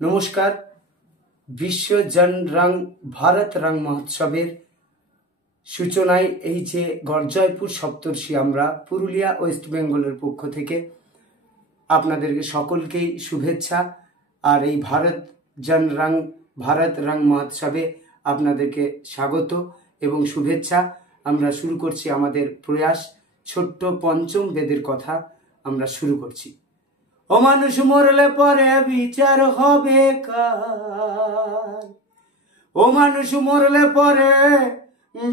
নমস্কার। বিশ্ব জন রং ভারত রং মহোৎসবের সূচনায় এই যে গড়জয়পুর সপ্তর্ষি আমরা পুরুলিয়া ওয়েস্ট বেঙ্গলের পক্ষ থেকে আপনাদেরকে সকলকেই শুভেচ্ছা। আর এই ভারত জন রং ভারত রং মহোৎসবে আপনাদেরকে স্বাগত এবং শুভেচ্ছা। আমরা শুরু করছি আমাদের প্রয়াস। ছোট্ট পঞ্চম বেদের কথা আমরা শুরু করছি। ও মানুষ মরলে পরে বিচার হবে কার? ও মানুষ মরলে পরে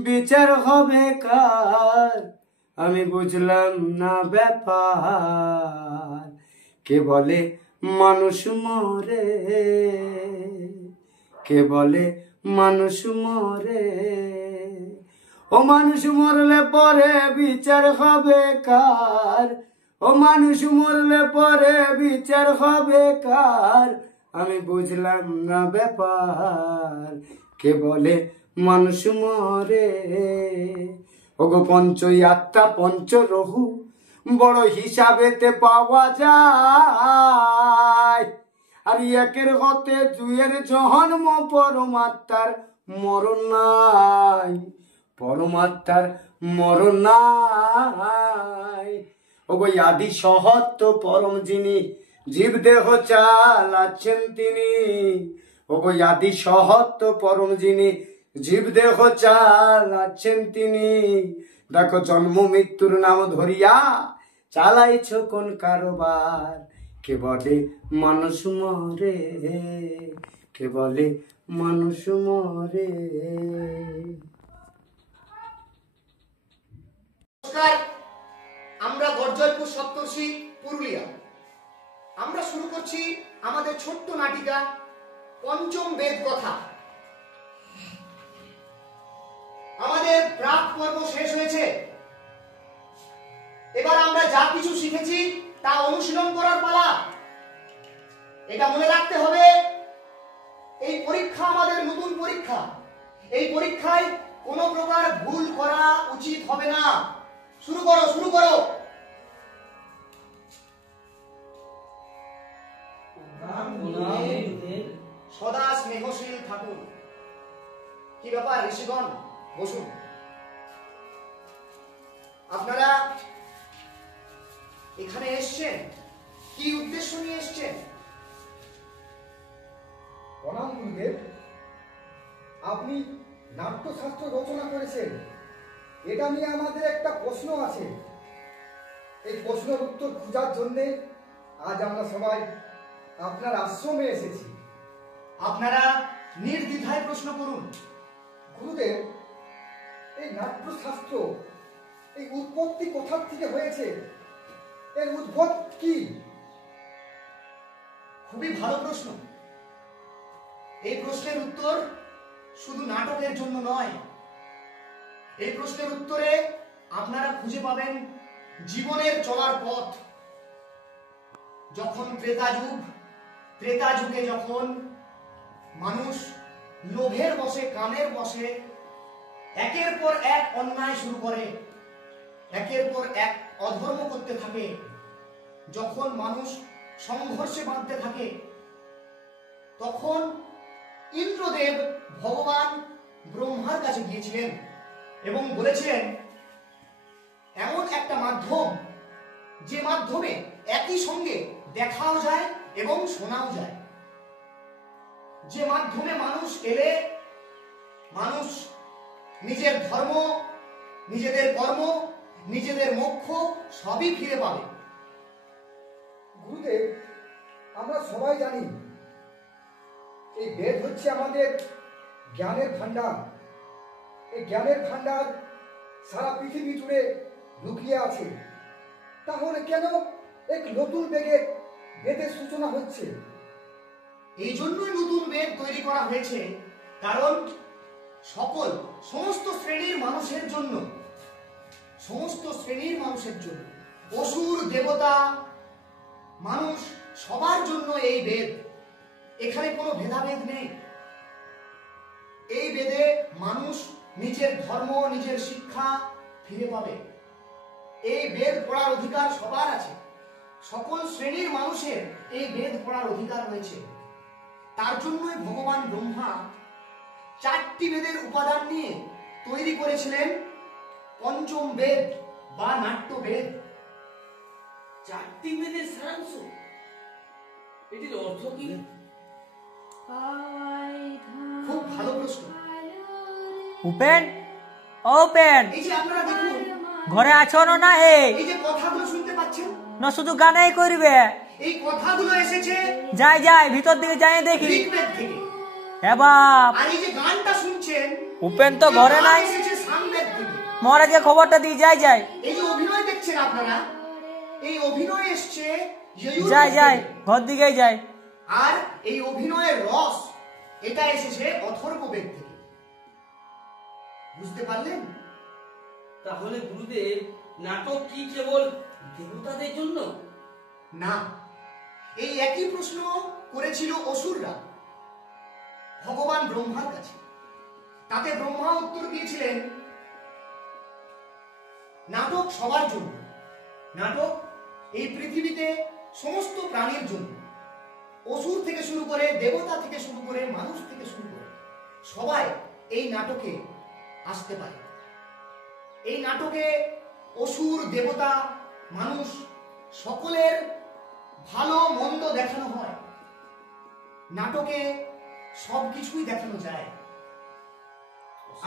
বিচার হবে কার? আমি বুঝলাম না ব্যাপার। কে বলে মানুষ মরে? কে বলে মানুষ মরে? ও মানুষ মরলে পরে বিচার হবে কার? ও মানুষ মরলে পরে বিচার হবে কার? আমি বুঝলাম না ব্যাপার। কে বলে মানুষ মরে? ওগো পঞ্চই আত্মা পঞ্চ রহু বড় হিসাবেতে পাওয়া যায়। আর একের হতে দুয়ের জন্ম পরমাত্মার মরণ নাই। পরমাত্মার মরণ নাই। ওগো আদি সহত্ব পরম যিনি জীব দেহ চালাচ্ছেন তিনি। ওগো আদি সহত্ব পরম যিনি জীব দেহ চালাচ্ছেন তিনি। দেখো জন্ম মৃত্যুর নাম ধরিয়া চালাইছ কোন কারবার? কে বলে মানুষ মরে? কে বলে মানুষ মরে? নমস্কার, আমরা গড়জয়পুর সপ্তর্ষি পুরুলিয়া। আমরা শুরু করছি আমাদের ছোট্ট নাটিকা পঞ্চম বেদ কথা। আমাদের প্রাক পর্ব শেষ হয়েছে। এবার আমরা যা কিছু শিখেছি তা অনুশীলন করার পালা। এটা মনে রাখতে হবে, এই পরীক্ষা আমাদের নতুন পরীক্ষা। এই পরীক্ষায় কোনো প্রকার ভুল করা উচিত হবে না। শুরু করো, শুরু করো। সদা স্নেহশীল থাকুন। কি ব্যাপার ঋষিগণ, বসুন। আপনারা এখানে এসছেন কি উদ্দেশ্য নিয়ে এসছেন? প্রণাম গুরুদেব। আপনি নাট্যশাস্ত্র রচনা করেছেন, এটা নিয়ে আমাদের একটা প্রশ্ন আছে। এই প্রশ্নের উত্তর খোঁজার জন্যে আজ আমরা সবাই আপনার আশ্রমে এসেছি। আপনারা নির্দ্বিধায় প্রশ্ন করুন। গুরুদেব, এই নাট্যশাস্ত্র এই উৎপত্তি কোথা থেকে হয়েছে? এর উদ্ভব কি? খুবই ভালো প্রশ্ন। এই প্রশ্নের উত্তর শুধু নাটকের জন্য নয়, এই প্রশ্নের উত্তরে আপনারা খুঁজে পাবেন জীবনের চলার পথ। যখন ত্রেতা যুগে যখন মানুষ লোভের বশে, কামের বশে একের পর এক অন্যায় শুরু করে, একের পর এক অধর্ম করতে থাকে, যখন মানুষ সংঘর্ষে বাঁধতে থাকে, তখন ইন্দ্রদেব ভগবান ব্রহ্মার কাছে গিয়েছিলেন এবং বলেছিলেন এমন একটা মাধ্যম, যে মাধ্যমে একই সঙ্গে দেখাও যায় এবং শোনাও যায়, যে মাধ্যমে মানুষ এলে মানুষ নিজের ধর্ম, নিজেদের কর্ম, নিজেদের মোক্ষ সবই ফিরে পাবে। গুরুদেব, আমরা সবাই জানি এই বেদ হচ্ছে আমাদের জ্ঞানের ভান্ডার। এই জ্ঞানের ভান্ডার সারা পৃথিবী জুড়ে লুকিয়ে আছে। তাহলে কেন এক নতুন বেদের সূচনা হচ্ছে? এই জন্যই নতুন বেদ তৈরি করা হয়েছে, কারণ সমস্ত শ্রেণীর মানুষের জন্য, সমস্ত শ্রেণীর মানুষের জন্য, অসুর দেবতা মানুষ সবার জন্য এই বেদ। এখানে কোনো ভেদাভেদ নেই। এই বেদে মানুষ নিজের ধর্ম, নিজের শিক্ষা ফিরে পাবে। এই বেদ পড়ার অধিকার সবার আছে। সকল শ্রেণীর মানুষের এই বেদ পড়ার অধিকার রয়েছে। তার জন্যই ভগবান ব্রহ্মা 4টি বেদের উপাদান নিয়ে তৈরি করেছিলেন পঞ্চম বেদ বা নাট্যবেদ। 4টি বেদের সারাংশ, এটির অর্থ কি? খুব ভালো প্রশ্ন। উপেন, ও উপেন, এই যে আপনারা দেখুন, ঘরে আছো না? এই যে কথাগুলো শুনতে পাচ্ছেন, না শুধু গানেই করবে? এই কথাগুলো এসেছে যাই যাই ভিতর দিকে যাই দেখি। ঋগ্বেদ থেকে। হ্যাঁ বাপ, আর এই যে গানটা শুনছেন, উপেন তো এই ঘরে গান নাই। এসেছে সামবেদ থেকে। মহারাজকে খবরটা দিয়ে যাই যাই। এই যে অভিনয় দেখছেন আপনারা, এই অভিনয় এসছে যয়ুর যাই বেদ যাই থেকে। ঘর দিকেই যাই। আর এই অভিনয়ের রস এটা এসেছে অথর্ববেদ থেকে। বুঝতে পারলেন? তাহলে গুরুদেব, নাটক কি কেবল দেবতাদের জন্য? না, এই একই প্রশ্ন করেছিল অসুররা ভগবান ব্রহ্মার কাছে। তাতে ব্রহ্মা উত্তর দিয়েছিলেন, নাটক সবার জন্য। নাটক এই পৃথিবীতে সমস্ত প্রাণীর জন্য। অসুর থেকে শুরু করে, দেবতা থেকে শুরু করে, মানুষ থেকে শুরু করে সবাই এই নাটকে আসতে পারে। এই নাটকে অসুর, দেবতা, মানুষ সকলের ভালো মন্দ দেখানো হয়। নাটকে সবকিছুই দেখানো যায়।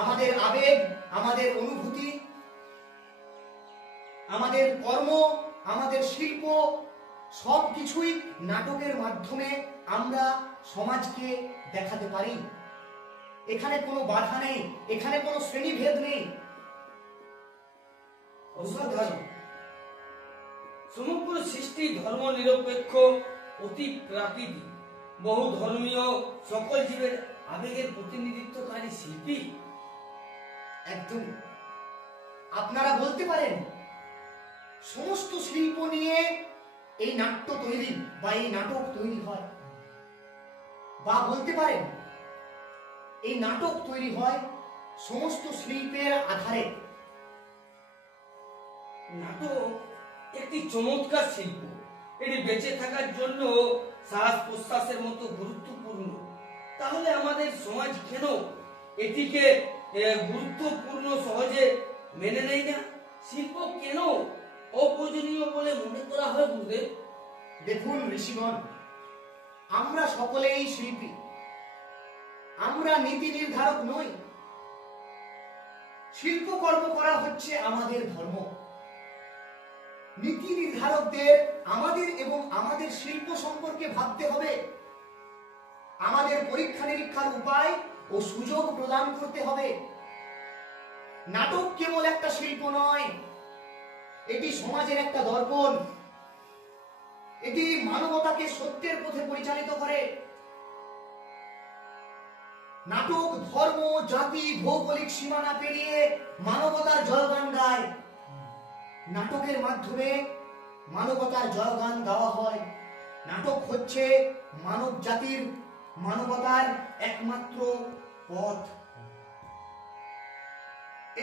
আমাদের আবেগ, আমাদের অনুভূতি, আমাদের কর্ম, আমাদের শিল্প সবকিছুই নাটকের মাধ্যমে আমরা সমাজকে দেখাতে পারি। এখানে কোনো বাধা নেই, এখানে কোনো শ্রেণীভেদ নেই। সমগ্র সৃষ্টি ধর্ম নিরপেক্ষ, অতি প্রাকৃতিক, বহু ধর্মীয়, সকল জীবের আবেগের প্রতিনিধিত্বকারী শিল্পী। একদম। আপনারা বলতে পারেন সমস্ত শিল্প নিয়ে এই নাট্য তৈরি বা এই নাটক তৈরি হয়, বা বলতে পারেন এই নাটক তৈরি হয় সমস্ত শিল্পের আধারে। নাটক একটি চমৎকার শিল্প। এটি বেঁচে থাকার জন্য শ্বাস প্রশ্বাসের মতো গুরুত্বপূর্ণ। তাহলে আমাদের সমাজ কেন এটিকে গুরুত্বপূর্ণ সহজে মেনে নেয় না? শিল্প কেন অপ্রয়োজনীয় বলে মনে করা হয় গুরুদেব? দেখুন ঋষিগণ, আমরা সকলেই শিল্পী, আমরা নীতি নির্ধারক নই। শিল্পকর্ম করা হচ্ছে আমাদের ধর্ম। নীতি নির্ধারকদের আমাদের এবং আমাদের শিল্প সম্পর্কে ভাবতে হবে। আমাদের পরীক্ষা নিরীক্ষার উপায় ও সুযোগ প্রদান করতে হবে। নাটক কেবল একটা শিল্প নয়, এটি সমাজের একটা দর্পণ। এটি মানবতাকে সত্যের পথে পরিচালিত করে। নাটক ধর্ম, জাতি, ভৌগোলিক সীমানা পেরিয়ে মানবতার জয়গান গায়। নাটকের মাধ্যমে মানবতার জয়গান গাওয়া হয়। নাটক হচ্ছে মানব জাতির, মানবতার একমাত্র পথ।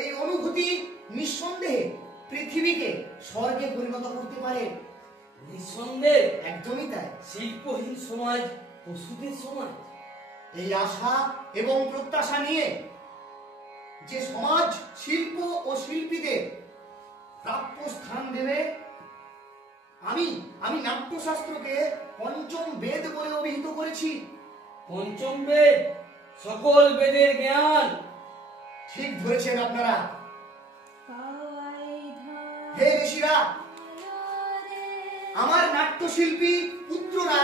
এই অনুভূতি নিঃসন্দেহে পৃথিবীকে স্বর্গে পরিণত করতে পারে। নিঃসন্দেহে একদমই তাই। শিল্পহীন সমাজ পশুদের সমাজ। এই আশা এবং প্রত্যাশা নিয়ে যে সমাজ শিল্প ও শিল্পীদের প্রাপ্য স্থান দেবে, আমি নাট্যশাস্ত্রকে পঞ্চম বেদ বলে অভিহিত করেছি। পঞ্চম বেদ সকল বেদের জ্ঞান। ঠিক ধরেছেন আপনারা। হে ঋষিরা, আমার নাট্যশিল্পী পুত্ররা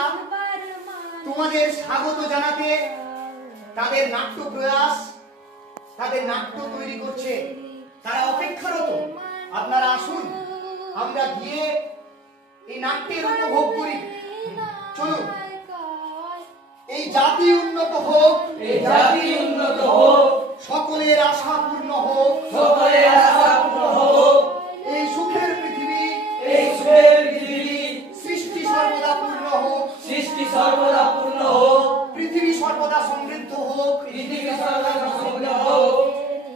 তোমাদের স্বাগত জানাতে তাদের নাট্য প্রয়াস, তাদের নাট্য তৈরি করছে। তারা অপেক্ষারত। আপনারা আসুন, আমরা গিয়ে এই নাট্যের উপভোগ করি। চলুন। এই জাতি উন্নত হোক, এই জাতি উন্নত হোক, সকলের আশা পূর্ণ হোক, সকলের আশা পূর্ণ হোক। এই সুখের পৃথিবী, এই সুখের পৃথিবী, সৃষ্টি সর্বদা পূর্ণ হোক, সৃষ্টি সর্বদা পূর্ণ হোক, পৃথিবী সর্বদা সমৃদ্ধ হোক, পৃথিবী সর্বদা সমৃদ্ধ হোক,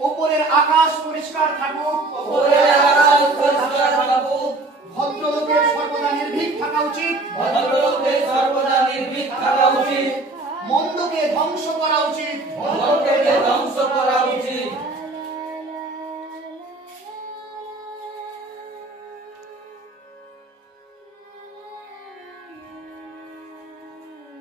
উপরের আকাশ পরিষ্কার থাকুক, উপরের আকাশ পরিষ্কার থাকুক, ভদ্রলোকের সর্বদা নির্ভীক থাকা উচিত, ভদ্রলোকের সর্বদা নির্ভীক থাকা